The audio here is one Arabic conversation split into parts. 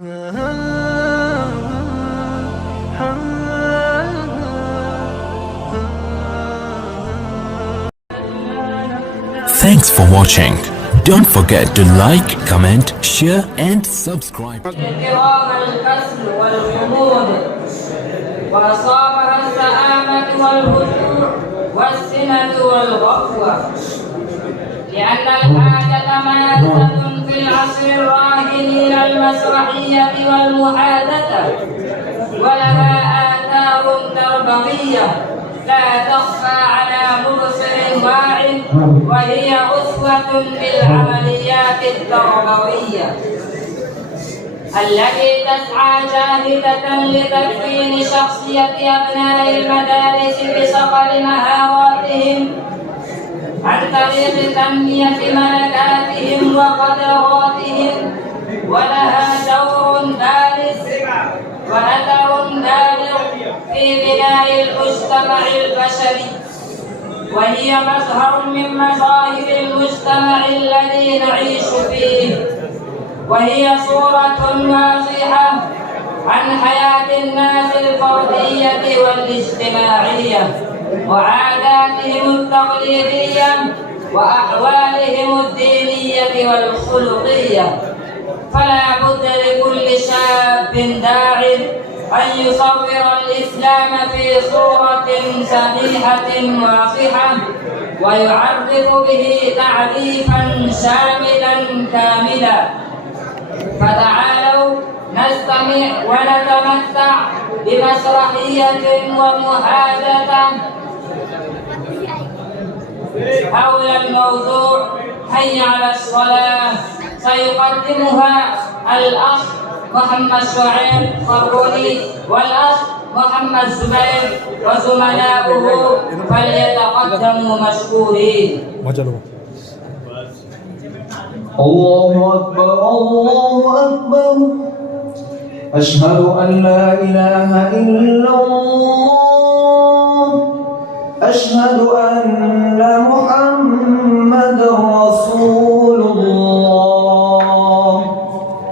Thanks for watching. Don't forget to like, comment, share and subscribe. الكسل والجمود وأصابها السآمة والهجوع والسنة والغفوة، لأن الحاجة ماسة في العصر الراهن إلى المسرحية والمحادثة، ولها آثار تربوية لا تخفى على مبصر واعٍ، وهي أسوة بالعمليات التربوية التي تسعى جاهدة لتكوين شخصية أبناء المدارس بصقل مهاراتهم عن طريق تنمية ملكاتهم وقدراتهم، ولها دور بارز وأثر بالغ في بناء المجتمع البشري، وهي مظهر من مظاهر المجتمع الذي نعيش فيه، وهي صورة واضحة عن حياة الناس الفردية والاجتماعية وعاداتهم التقليدية وأحوالهم الدينية والخلقية. فلا بد لكل شاب داع أن يصور الإسلام في صورة صحيحة واضحة ويعرف به تعريفا شاملا كاملا. فتعالوا نستمع ونتمتع بمسرحية ومحادثة حول الموضوع حي على الصلاة، سيقدمها الأخ محمد شعيب فرغوني والأخ محمد زبير وزملاؤه، فليتقدموا مشكورين. الله أكبر الله أكبر، أشهد أن لا إله إلا الله، أشهد أن محمد رسول الله.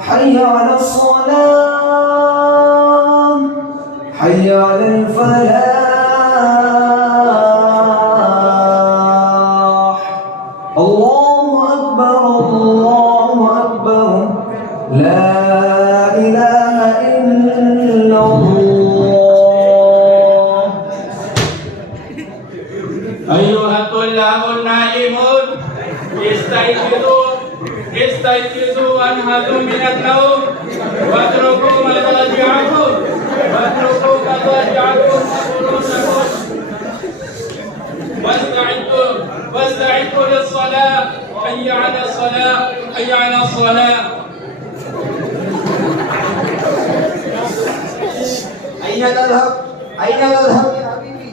حي على الصلاة، حي على الفلاح. الله أكبر الله أكبر، لا إله إلا الله. أيها الطلاب النائمون، استيقظوا وانهضوا من النوم واتركوا مضاجعكم وفروشكم واستعدوا للصلاة. حي على الصلاة حي على الصلاة. أين تذهب يا حبيبي؟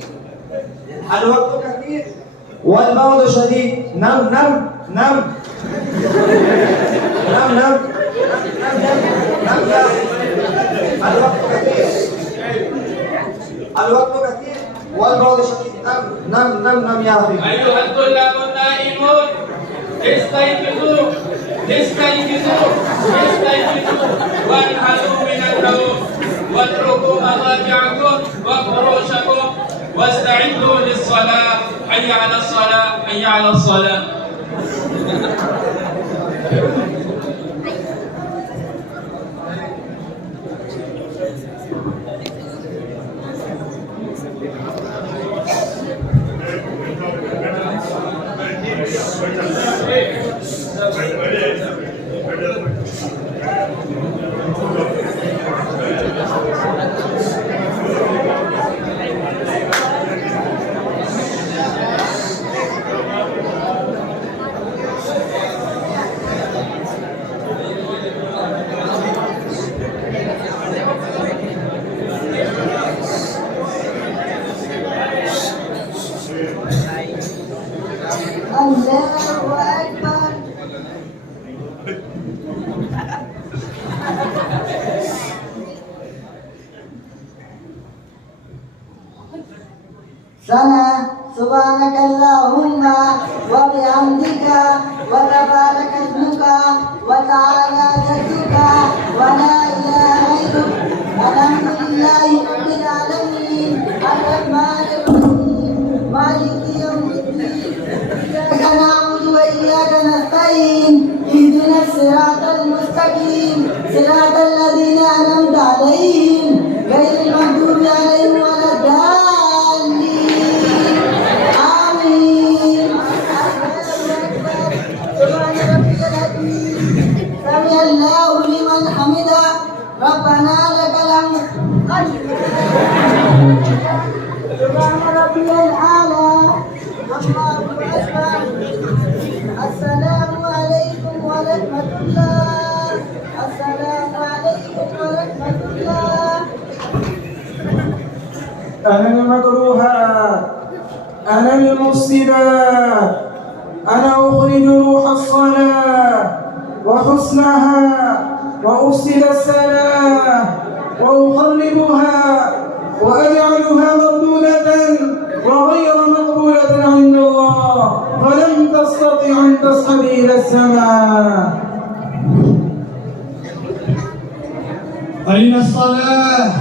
الوقت كثير والبرد شديد. نم نم نم نم نم نم يا الوقت كثير والبرد شديد. نم نم نم نم يا حبيبي. أيها الطلاب النائمون، استيقظوا وانهضوا من النوم واتركوا مضاجعكم وفروشكم واستعدوا للصلاة. حي على الصلاة حي على الصلاة. سنة سبحانك اللهم وبحمدك وتبارك اسمك وتعالى جدك ولا إله صراط الذين أنعمت عليهم غير المغضوب عليهم ولا الضالين آمين. سبحان ربك العظيم سمع الله لمن حمده ربنا لك الحمد. سبحان ربي الأعلى الله أكبر. السلام عليكم ورحمة الله. السلام عليكم ورحمة الله. أنا المكروهات، أنا المفسدات، أنا أخرج روح الصلاة وحسنها وأفسد الصلاة وأخربها وأجعلها مردودة وغير مقبولة عند الله، فلم تستطع أن تصعد إلى السماء. أين الصلاة؟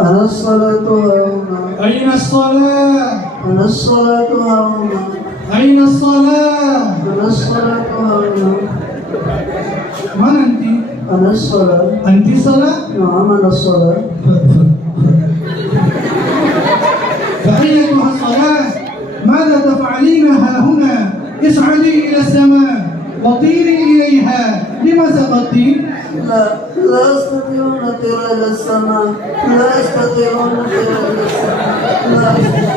أنا الصلاة هنا، أين الصلاة؟ أنا الصلاة هنا، أين الصلاة؟ أنا الصلاة هنا، من أنت؟ أنا الصلاة. أنت صلاة؟ نعم أنا الصلاة. فأيتها الصلاة ماذا تفعلين ها هنا؟ اصعدي إلى السماء وطيري إليها، لما سقطتِ؟ لا أستطيع أن أطير إلى السماء، لا أستطيع أن أطير إلى السماء، لا أستطيع.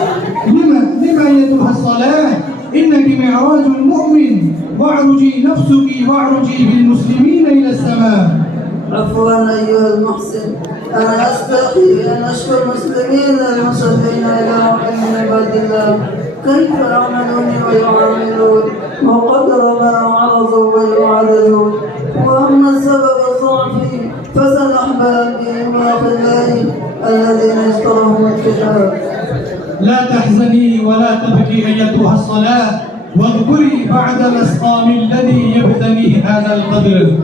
لما أيتها الصلاة؟ إنك معراج المؤمن، واعرجي نفسك واعرجي بالمسلمين إلى السماء. عفوا أيها المحسن، أنا أستحي أن أشكر المسلمين المصلين إلى روح من عباد الله كيف يعملوني ويعاملون وقدر ما عرضوا ويعرضون، وأما السبب ضعفي فسنحبا بهم وأخلائي الذين اشتروا الكتاب. لا تحزني ولا تبكي أيتها الصلاة، واذكري بعد مسقام الذي يبتني هذا القدر.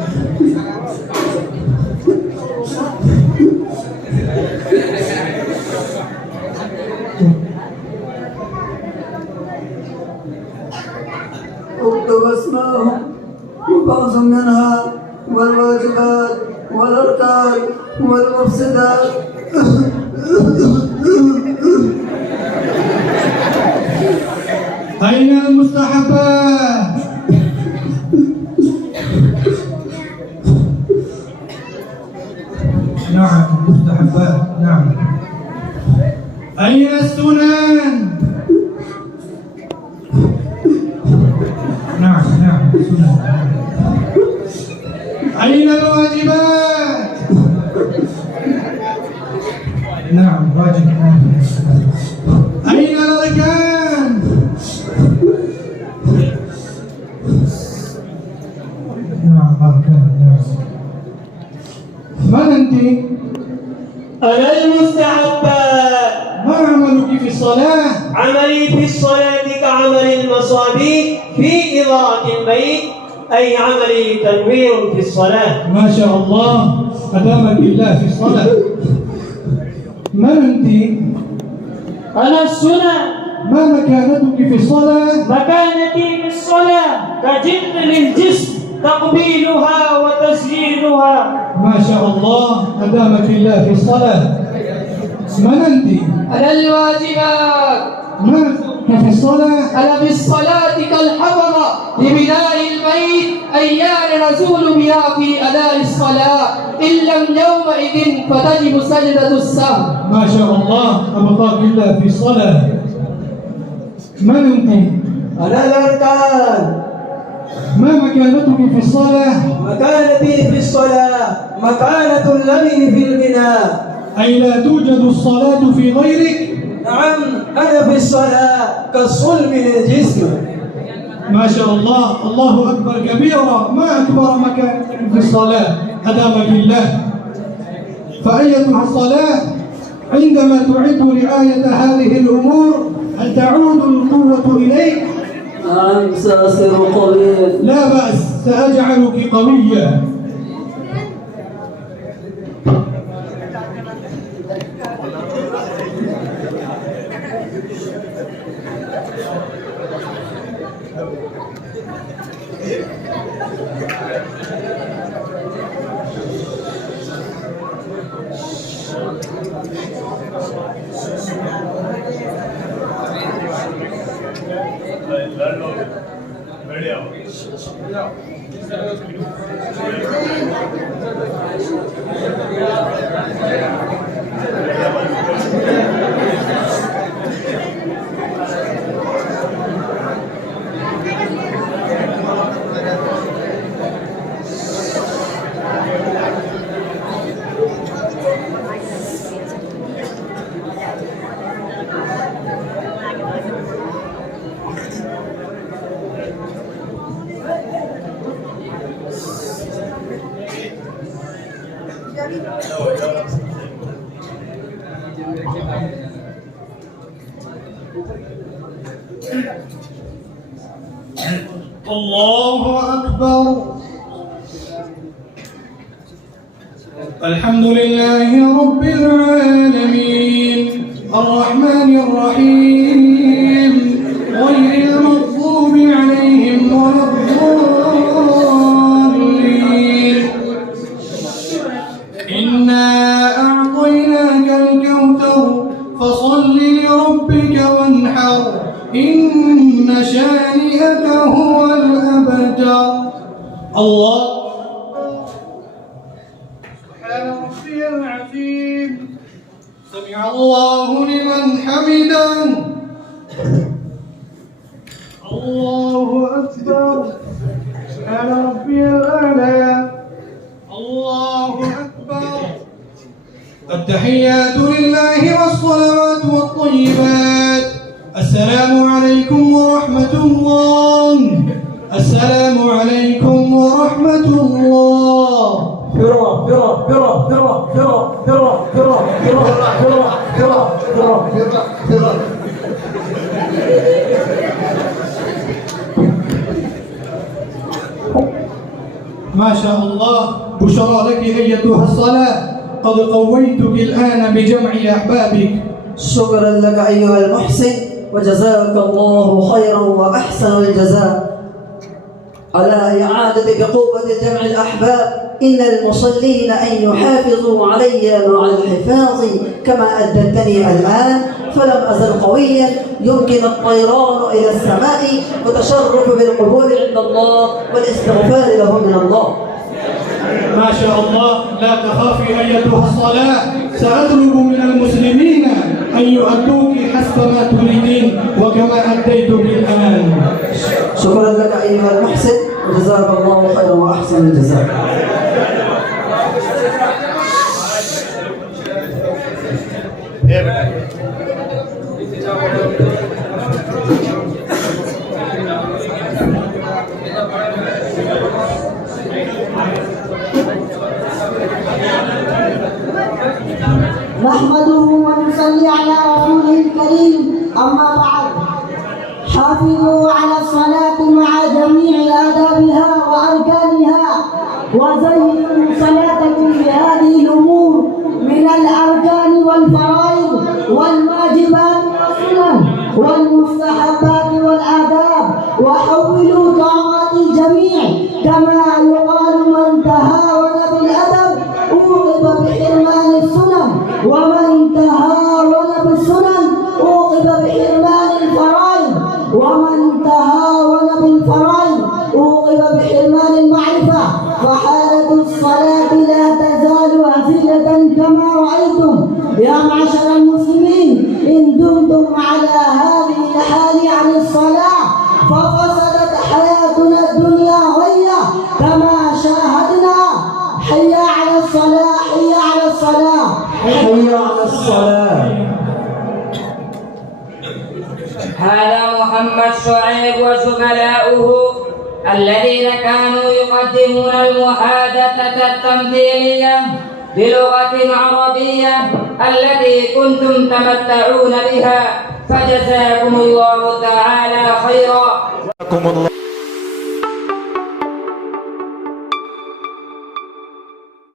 اكتب اسمائهم وبعض منها والواجبات والأركان والمفسدات. أين المستحبات؟ نعم المستحبات، نعم. أين السنن؟ نعم السنن. أين الواجبات؟ نعم واجب. أين الأركان؟ نعم أركان. من أنت؟ أنا المستحبات. ما عملك في الصلاة؟ عملي في الصلاة كعمل المصابيح في إضاءة البيت، أي عملي تنوير في الصلاة. ما شاء الله، أدامك الله في الصلاة. من أنت؟ أنا السنة. ما مكانتك في الصلاة؟ مكانتي في الصلاة كجد للجسم، تقبيلها وتسجيلها. ما شاء الله، أدامك الله في الصلاة. من أنت؟ أنا الواجبات. ما في الصلاة؟ أنا في الصلاة كالحفظة لبناء البيت، أيان نزول بها في أداء الصلاة، إن لم يومئذ فتجب سجدة السهو. ما شاء الله، أبقاك الله في الصلاة. من أنت؟ أنا الأركان. ما مكانتك في الصلاة؟ مكانتي في الصلاة مكانة اللبن في البناء. أي لا توجد الصلاة في غيرك؟ نعم أنا في الصلاة كالصلب للجسم. ما شاء الله، الله أكبر كبيرا، ما أكبر مكانتك في الصلاة، أدامك الله. فأيتها الصلاة عندما تعد رعاية هذه الأمور هل تعود القوة إليك؟ نعم سأصير قويا. لا بأس، سأجعلك قوية. الله أكبر. الحمد لله رب العالمين الرحمن الرحيم غير المغضوب عليهم ولا الضالين. إنا أعطيناك الكوثر فصل لربك وانحر إن شانئك هو الأبتر. الله سبحان ربي العظيم. سمع الله لمن حمده. الله أكبر. سبحان ربي الأعلى. الله أكبر. التحيات لله والصلوات والطيبات. السلام عليكم ورحمة الله. السلام عليكم ورحمة الله. ما شاء الله. بشرى لك أيتها الصلاة قد قويتك الآن بجمع أحبابك. شكرا لك أيها المحسن وجزاك الله خيرا وأحسن الجزاء على إعادة بقوة جمع الأحباب. إن المصلين أن يحافظوا علي مع الحفاظ كما أدتني الآن، فلم أزل قويا يمكن الطيران إلى السماء وتشرف بالقبول عند الله والاستغفار له من الله. ما شاء الله. لا تخافي أيتها الصلاة، سأطلب من المسلمين أن يؤدوك حسب ما تريدين وكما أديتك الآن. شكرا لك أيها المحسن وجزاك الله خيرا وأحسن الجزاء. نحمده ونصلي على رسوله الكريم. أما بعد، حافظوا على الصلاة مع جميع آدابها وأركانها، وزينوا صلاتكم بهذه الأمور من الأركان والفرائض والواجبات والسنن والمستحبات والآداب، وحولوا طاعات الجميع كما يقال من تهاون بالأدب عوقب بحرمان السنن، ومن تهاون بالسنن عوقب بحرمان الفرائض، ومن تهاون بالفرائض عوقب بحرمان المعرفة. فحالة الصلاة لا تزال عزيزة كما رأيتم. يا معشر المسلمين، إن دمتم على هذه الحال عن الصلاة ففسدت حياتنا الدنيا وهي كما شاهدنا. حي على الصلاة، حي على الصلاة، حي على الصلاة. هذا محمد شعيب وزملاؤه الذين كانوا يقدمون المحادثة التمثيلية بلغة عربية التي كنتم تمتعون بها، فجزاكم الله تعالى خيرا.